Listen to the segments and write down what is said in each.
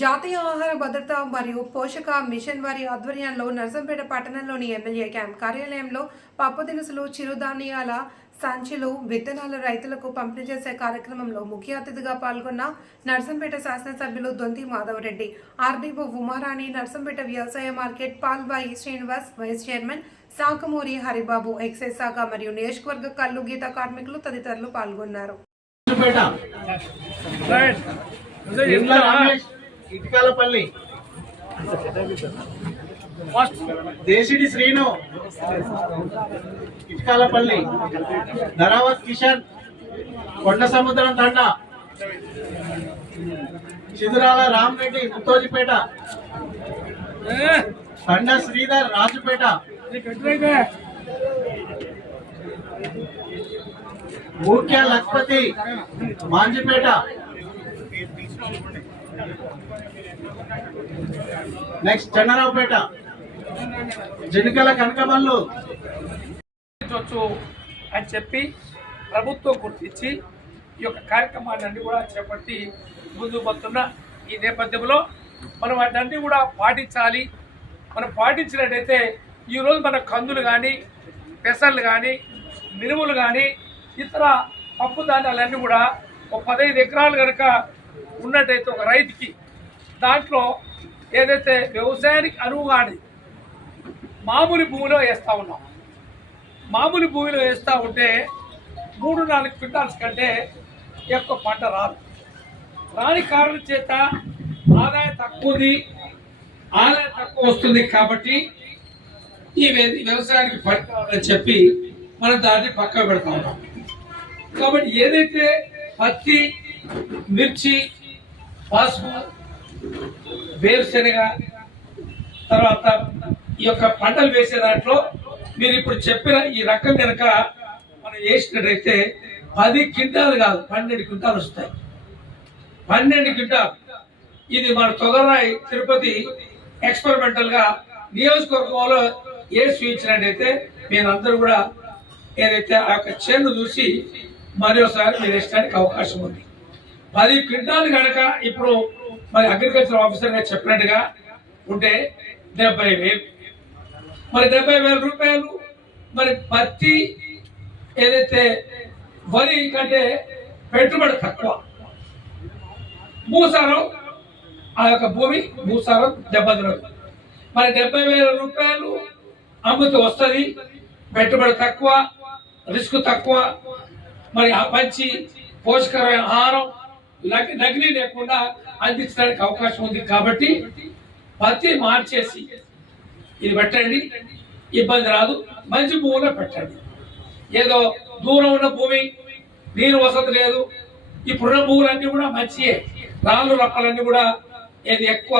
జాతీయ ఆహార భద్రత మరియు పోషక మిషన్ వారి ఆధ్వర్యంలో నర్సంపేట పట్టణంలోని ఎమ్మెల్యే క్యాంప్ కార్యాలయంలో పప్పు దినుసులు చిరుధాన్యాల సంచులు విత్తనాల రైతులకు పంపిణీ చేసే కార్యక్రమంలో ముఖ్య అతిథిగా పాల్గొన్న నర్సంపేట శాసనసభ్యులు దొంతి మాధవరెడ్డి ఆర్డీఓ ఉమారాణి నర్సంపేట వ్యవసాయ market Palvai Srinivas vice chairman Sakamuri Haribabu excise శాఖ మరియు నియోజకవర్గ కల్లు గీత కార్మికులు తదితరులు పాల్గొన్నారు. పేట ఇండ్ల ఇటుకాలపల్లి దేశిడి శ్రీను. ఇటుకాలపల్లి ధరావత్ కిషన్. కొండ సముద్రం తండ. చిదురాల రామరెడ్డి ముత్తోజిపేట. తండ శ్రీధర్ రాజుపేట. ముఖ్య లక్ష్మతి మాంజిపేట. నెక్స్ట్ చెన్నరావుపేట జనికల కనకమల్లు అని చెప్పి ప్రభుత్వం గుర్తించి ఈ యొక్క కార్యక్రమాన్ని అన్ని కూడా చేపట్టి ముందు పోతున్న ఈ నేపథ్యంలో మనం వాటిని కూడా పాటించాలి. మనం పాటించినట్టయితే ఈరోజు మన కందులు కానీ పెసర్లు కానీ మినుములు కానీ ఇతర పప్పు ధాన్యాలన్నీ కూడా ఒక పదహైదు ఎకరాలు కనుక ఉన్నట్టయితే ఒక రైతుకి దాంట్లో ఏదైతే వ్యవసాయానికి అనువుగాని మామూలు భూమిలో వేస్తూ ఉన్నాం. మామూలు భూమిలో వేస్తూ ఉంటే మూడు నాలుగు క్వింటాల్స్ కంటే ఎక్కువ పంట రాదు. రాని కారణం చేత ఆదాయం తక్కువది ఆదాయం తక్కువ వస్తుంది కాబట్టి ఈ వ్యవసాయానికి పట్టాలని చెప్పి మనం దాన్ని పక్క పెడతా ఉన్నాం. కాబట్టి ఏదైతే పత్తి మిర్చి పసుపు వేరుశనగ తర్వాత ఈ యొక్క పంటలు వేసే దాంట్లో మీరు ఇప్పుడు చెప్పిన ఈ రకం కనుక మనం వేసినట్టయితే పది క్వింటాలు కాదు పన్నెండు క్వింటాలు వస్తాయి. పన్నెండు క్వింటాలు. ఇది మన తొగరాయి తిరుపతి ఎక్స్పెరిమెంటల్గా నియోజకవర్గంలో ఏ చూపించినట్టయితే మీరందరూ కూడా ఏదైతే ఆ యొక్క చేను చూసి మరోసారి మీరు వేసడానికి అవకాశం ఉంది. పది క్వింటాలు కనుక ఇప్పుడు మరి అగ్రికల్చర్ ఆఫీసర్ గారు చెప్పినట్టుగా ఉంటే డెబ్బై వేలు. మరి డెబ్బై వేల రూపాయలు మరి పత్తి ఏదైతే వరి కంటే పెట్టుబడి తక్కువ భూసారం ఆ యొక్క భూమి భూసారం దెబ్బతినదు మరి డెబ్బై వేల రూపాయలు అమ్ముతూ వస్తుంది పెట్టుబడి తక్కువ రిస్క్ తక్కువ మరి ఆ మంచి పోషకరమైన ఆహారం నకిలీ లేకుండా అందించడానికి అవకాశం ఉంది కాబట్టి పత్తి మార్చేసి ఇది పెట్టండి ఇబ్బంది రాదు. మంచి భూమిలో పెట్టండి. ఏదో దూరం ఉన్న భూమి నీరు వసతి లేదు. ఇప్పుడున్న భూములన్నీ కూడా మంచియే. రాళ్ళు రప్పలన్నీ కూడా ఏది ఎక్కువ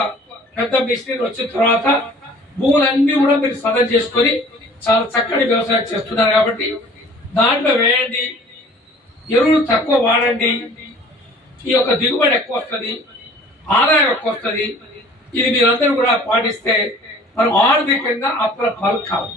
పెద్ద మిషనరీలు వచ్చిన తర్వాత భూములన్నీ కూడా మీరు సదం చేసుకొని చాలా చక్కటి వ్యవసాయం చేస్తున్నారు కాబట్టి దాంట్లో వేయండి. ఎరువులు తక్కువ వాడండి. ఈ యొక్క దిగుబడి ఎక్కువ వస్తుంది ఆదాయం ఎక్కువ వస్తుంది. ఇది మీరందరూ కూడా పాటిస్తే మనం ఆర్థికంగా అప్పుల పాలు కావు